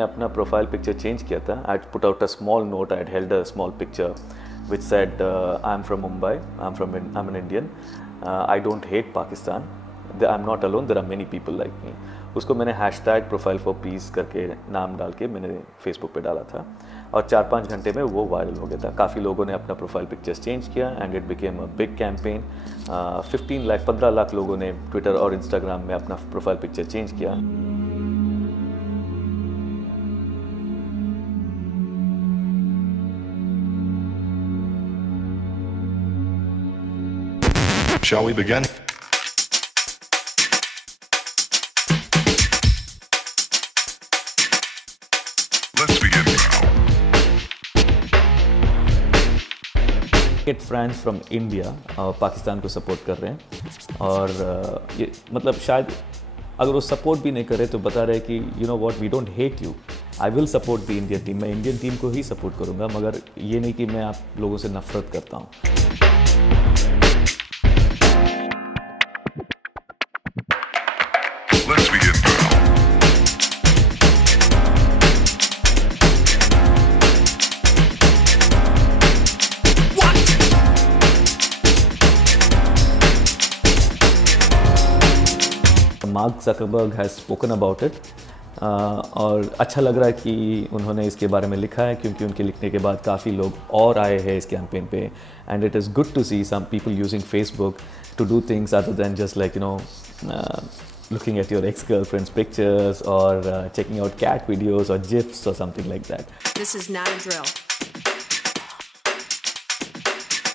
मैंने अपना profile picture change किया था. I put out a small note. I had held a small picture which said, I'm from Mumbai. I'm an Indian. I don't hate Pakistan. I'm not alone. There are many people like me. उसको मैंने hashtag profile for piece करके नाम डाल के मैंने फेसबुक पे डाला था और 4-5 घंटे में वो वायरल हो गया था. काफ़ी लोगों ने अपना प्रोफाइल पिक्चर्स चेंज किया and it became a big campaign. 15 लाख लोगों ने ट्विटर और इंस्टाग्राम में अपना प्रोफाइल पिक्चर चेंज किया. Shall we begin? Let's begin now. Friends from India Pakistan को सपोर्ट कर रहे हैं और ये मतलब शायद अगर वो सपोर्ट भी नहीं कर रहे तो बता रहे कि you know what, we don't hate you. I will support the Indian team. मैं इंडियन टीम को ही सपोर्ट करूँगा, मगर ये नहीं कि मैं आप लोगों से नफरत करता हूँ. Let's begin now. Mark Zuckerberg has spoken about it और अच्छा लग रहा है कि उन्होंने इसके बारे में लिखा है, क्योंकि उनके लिखने के बाद काफ़ी लोग और आए हैं इस कैंपेन पे. And it is good to see some people using Facebook to do things other than just like you know looking at your ex-girlfriend's pictures or checking out cat videos or GIFs or something like that. This is not a drill.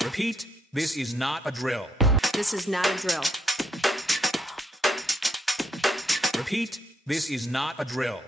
Repeat, this is not a drill. This is not a drill. Repeat, this is not a drill.